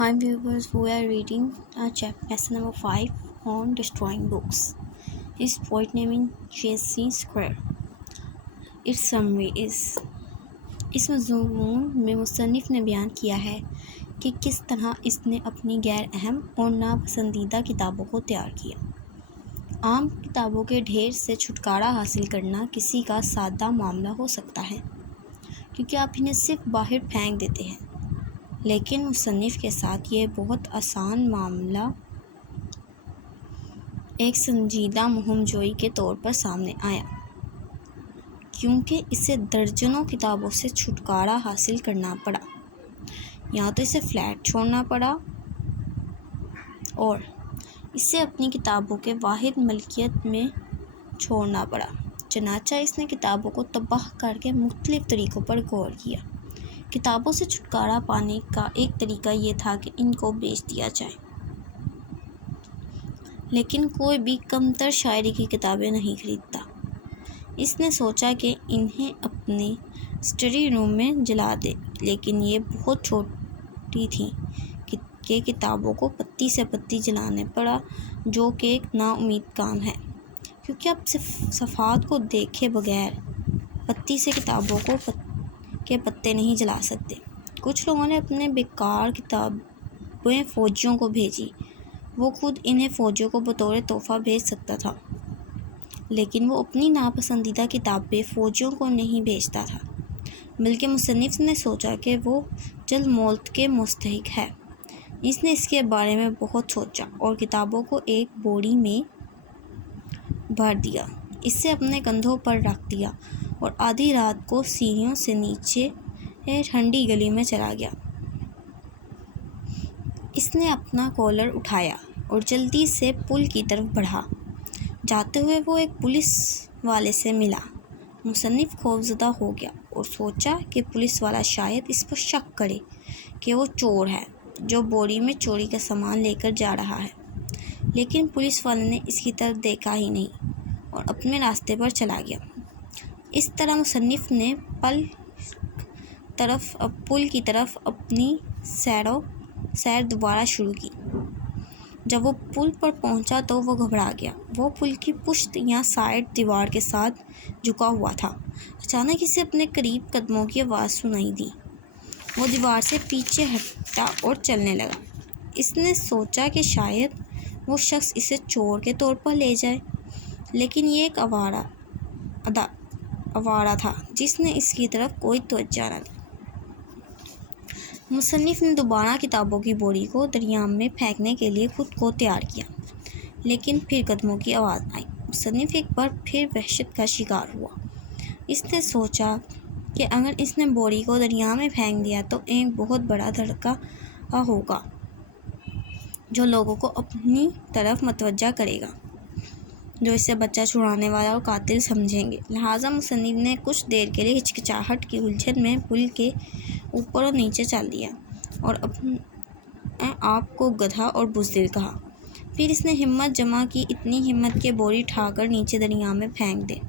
Hi viewers, we are reading chapter lesson number 5 on destroying books. His poet name J.C. Square. Its summary is इस मज़मून में मुसन्निफ़ ने बयान किया है कि किस तरह इसने अपनी गैर अहम और नापसंदीदा किताबों को तैयार किया। आम किताबों के ढेर से छुटकारा हासिल करना किसी का सादा मामला हो सकता है क्योंकि आप इन्हें सिर्फ बाहर फेंक देते हैं, लेकिन मुसन्निफ़ के साथ ये बहुत आसान मामला एक संजीदा मुहिमजोई के तौर पर सामने आया, क्योंकि इसे दर्जनों किताबों से छुटकारा हासिल करना पड़ा। या तो इसे फ्लैट छोड़ना पड़ा और इसे अपनी किताबों के वाहिद मलकियत में छोड़ना पड़ा। चनाचा इसने किताबों को तबाह करके मुख्तलिफ तरीक़ों पर गौर किया। किताबों से छुटकारा पाने का एक तरीका ये था कि इनको बेच दिया जाए, लेकिन कोई भी कमतर शायरी की किताबें नहीं खरीदता। इसने सोचा कि इन्हें अपने स्टडी रूम में जला दे, लेकिन ये बहुत छोटी थी कि किताबों को पत्ती से पत्ती जलाने पड़ा, जो कि एक नाउम्मीद काम है, क्योंकि आप सिर्फ सफ़ात को देखे बगैर पत्ती से किताबों के पत्ते नहीं जला सकते। कुछ लोगों ने अपने बेकार किताबें फ़ौजियों को भेजी। वो खुद इन्हें फ़ौजियों को बतौर तोहफ़ा भेज सकता था, लेकिन वो अपनी नापसंदीदा किताबें फ़ौजियों को नहीं भेजता था, बल्कि मुसन्निफ़ ने सोचा कि वो जल्द मौत के मुस्तहिक है। इसने इसके बारे में बहुत सोचा और किताबों को एक बोरी में भर दिया, इसे अपने कंधों पर रख दिया और आधी रात को सीढ़ियों से नीचे ठंडी गली में चला गया। इसने अपना कॉलर उठाया और जल्दी से पुल की तरफ बढ़ा। जाते हुए वो एक पुलिस वाले से मिला। मुसन्निफ़ खौफज़दा हो गया और सोचा कि पुलिस वाला शायद इस पर शक करे कि वो चोर है जो बोरी में चोरी का सामान लेकर जा रहा है, लेकिन पुलिस वाले ने इसकी तरफ देखा ही नहीं और अपने रास्ते पर चला गया। इस तरह मुसन्निफ़ ने पुल की तरफ अपनी सैर दोबारा शुरू की। जब वो पुल पर पहुंचा तो वो घबरा गया। वो पुल की पुश्त या साइड दीवार के साथ झुका हुआ था। अचानक इसे अपने करीब कदमों की आवाज़ सुनाई दी। वो दीवार से पीछे हटा और चलने लगा। इसने सोचा कि शायद वो शख्स इसे चोर के तौर पर ले जाए, लेकिन ये एक आवारा था जिसने इसकी तरफ कोई तवज्जो न दी। मुसन्निफ़ ने दोबारा किताबों की बोरी को दरिया में फेंकने के लिए खुद को तैयार किया, लेकिन फिर कदमों की आवाज़ आई। मुसन्निफ़ एक बार फिर वहशत का शिकार हुआ। इसने सोचा कि अगर इसने बोरी को दरिया में फेंक दिया तो एक बहुत बड़ा धड़का होगा जो लोगों को अपनी तरफ मतवज्जा करेगा, जो इसे बच्चा छुड़ाने वाला और कातिल समझेंगे। लिहाजा मुसन्निफ़ ने कुछ देर के लिए हिचकिचाहट की उलझन में पुल के ऊपर और नीचे चल दिया और अपने आप को गधा और बुज़दिल कहा। फिर इसने हिम्मत जमा की, इतनी हिम्मत के बोरी उठाकर नीचे दरिया में फेंक दे।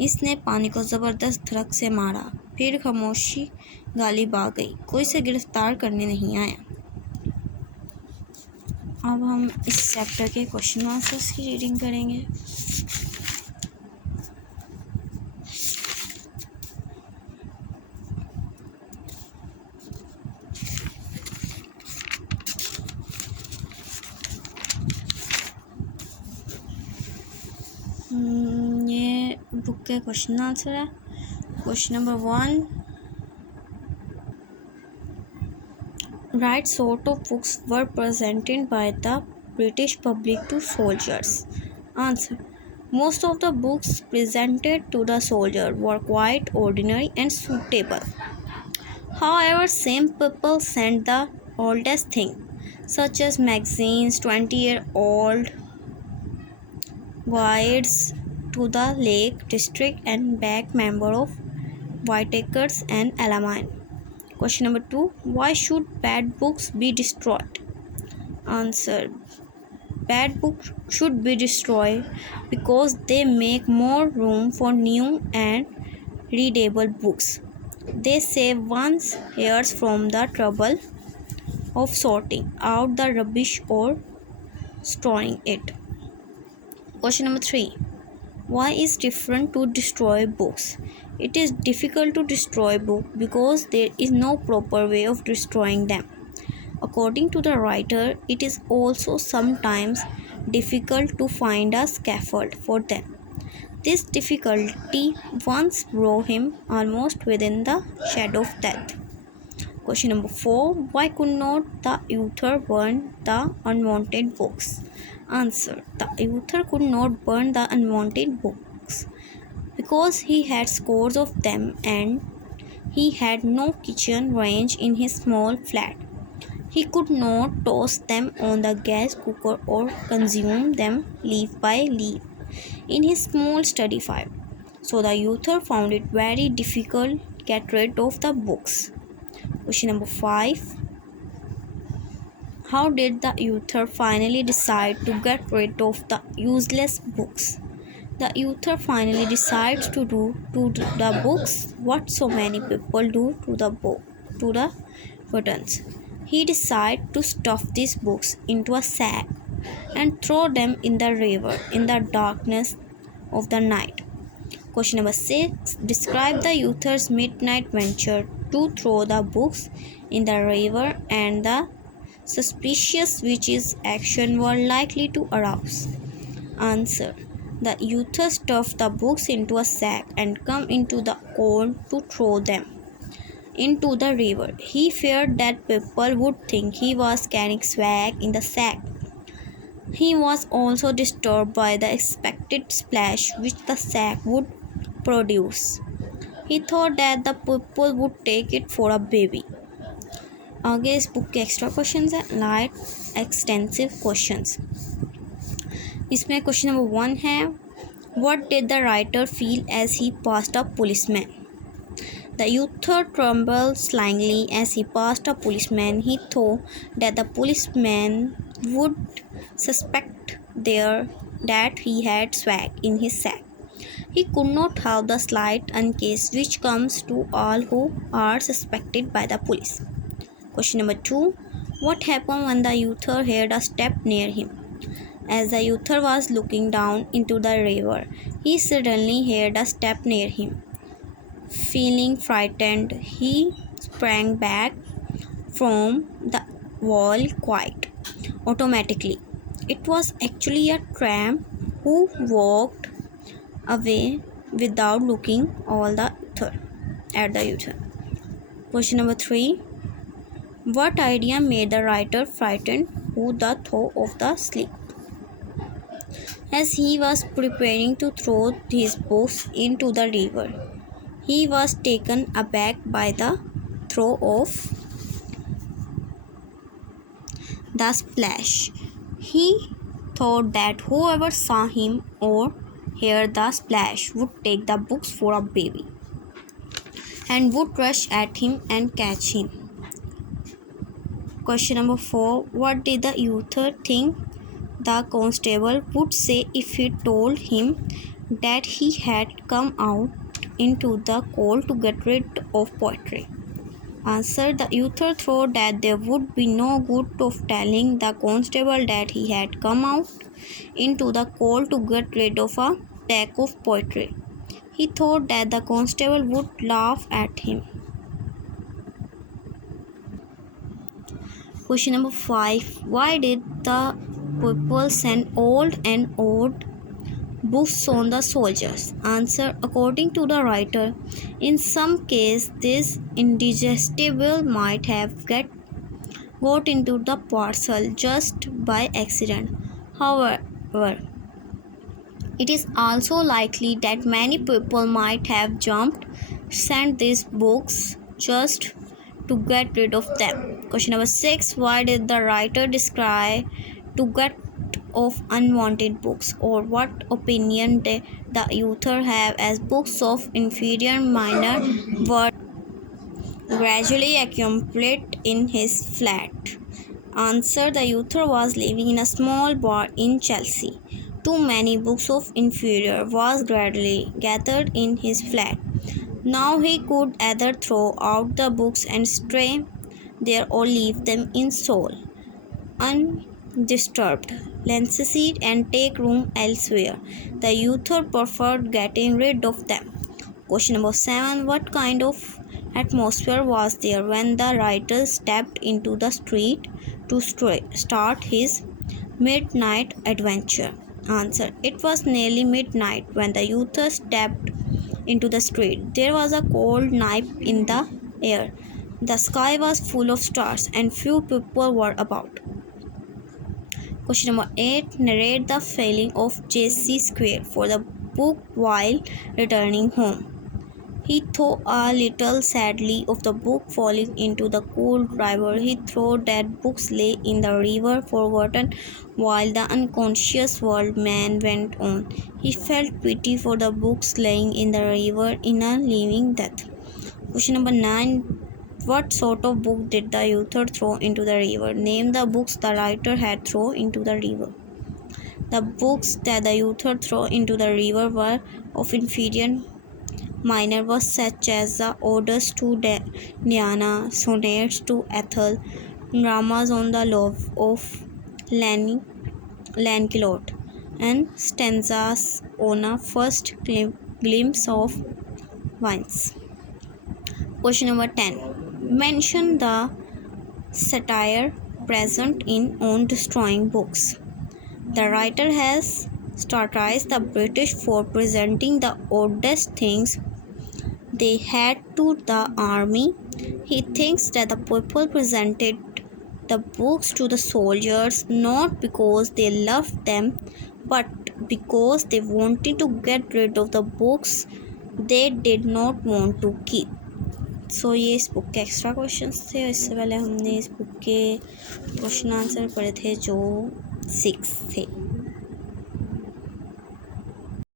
इसने पानी को ज़बरदस्त धड़क से मारा, फिर खामोशी गालिब आ गई। कोई इसे गिरफ़्तार करने नहीं आया। अब हम इस चैप्टर के क्वेश्चन आंसर्स की रीडिंग करेंगे। ये बुक के क्वेश्चन आंसर है। Question number 1, right sort of books were presented by the British public to soldiers? Answer: most of the books presented to the soldier were quite ordinary and suitable. However, some people sent the oldest thing, such as magazines, 20-year-old guides to the Lake District and back member of Whitakers and Alamein. Question number 2, why should bad books be destroyed? Answer: bad books should be destroyed because they make more room for new and readable books. They save one's ears from the trouble of sorting out the rubbish or storing it. Question number 3. Why is different to destroy books? It is difficult to destroy books because there is no proper way of destroying them. According to the writer, it is also sometimes difficult to find a scaffold for them. This difficulty once brought him almost within the shadow of death. Question number 4. Why could not the author burn the unwanted books? Answer. The author could not burn the unwanted books because he had scores of them and he had no kitchen range in his small flat. He could not toast them on the gas cooker or consume them leaf by leaf in his small study fire. So the author found it very difficult to get rid of the books. Question number 5. How did the author finally decide to get rid of the useless books? The author finally decides to do to the books what so many people do to the buttons. He decided to stuff these books into a sack and throw them in the river in the darkness of the night. Question number 6. Describe the author's midnight venture to throw the books in the river and the suspicious which his action were likely to arouse. Answer. The author stuffed the books into a sack and come into the cold to throw them into the river. He feared that people would think he was carrying swag in the sack. He was also disturbed by the expected splash which the sack would produce. He thought that the people would take it for a baby. आगे इस book के extra questions है light extensive questions. इसमें question number 1 है what did the writer feel as he passed a policeman. The author trembled slightly as he passed a policeman. He thought that the policeman would suspect that he had swag in his sack. He could not have the slight uncase which comes to all who are suspected by the police. Question number 2. What happened when the author heard a step near him? As the author was looking down into the river, he suddenly heard a step near him. Feeling frightened, he sprang back from the wall quite automatically. It was actually a tramp who walked away without looking at the author. Question number 3. What idea made the writer frightened who the thought of the sleep? As he was preparing to throw his books into the river, he was taken aback by the throw of the splash. He thought that whoever saw him or heard the splash would take the books for a baby and would rush at him and catch him. Question number 4. What did the author think the constable would say if he told him that he had come out into the cold to get rid of poetry? Answer. The author thought that there would be no good of telling the constable that he had come out into the cold to get rid of a pack of poetry. He thought that the constable would laugh at him. Question number 5. Why did the people send old and odd books on the soldiers? Answer. According to the writer, in some case this indigestible might have got into the parcel just by accident. However, it is also likely that many people might have sent these books just to get rid of them. Question number 6. Why did the writer describe to get of unwanted books, or what opinion did the author have as books of inferior minor were gradually accumulate in his flat? Answer. The author was living in a small bar in Chelsea. Too many books of inferior was gradually gathered in his flat. Now he could either throw out the books and stray there or leave them in Seoul undisturbed, Lancashire and take room elsewhere. The author preferred getting rid of them. Question number 7. What kind of atmosphere was there when the writer stepped into the street to start his midnight adventure? Answer. It was nearly midnight when the author stepped into the street. There was a cold night in the air. The sky was full of stars and few people were about. Question number 8. Narrate the feeling of J.C. Square for the book while returning home. He thought a little sadly of the book falling into the cold river. He thought that books lay in the river forgotten while the unconscious world man went on. He felt pity for the books lying in the river in a living death. Question number 9. What sort of book did the author throw into the river? Name the books the writer had thrown into the river. The books that the author threw into the river were of inferior minor works such as the Odes to Diana, Sonnets to Ethel, dramas on the love of Lancelot, and stanzas on a first glimpse of Vines. Question number 10. Mention the satire present in On Destroying Books. The writer has satirized the British for presenting the oddest things they had to the army. He thinks that the people presented the books to the soldiers not because they loved them but because they wanted to get rid of the books they did not want to keep. सो ये इस book के extra questions थे. इससे पहले हमने इस book के question answer पढ़े थे जो 6 थे.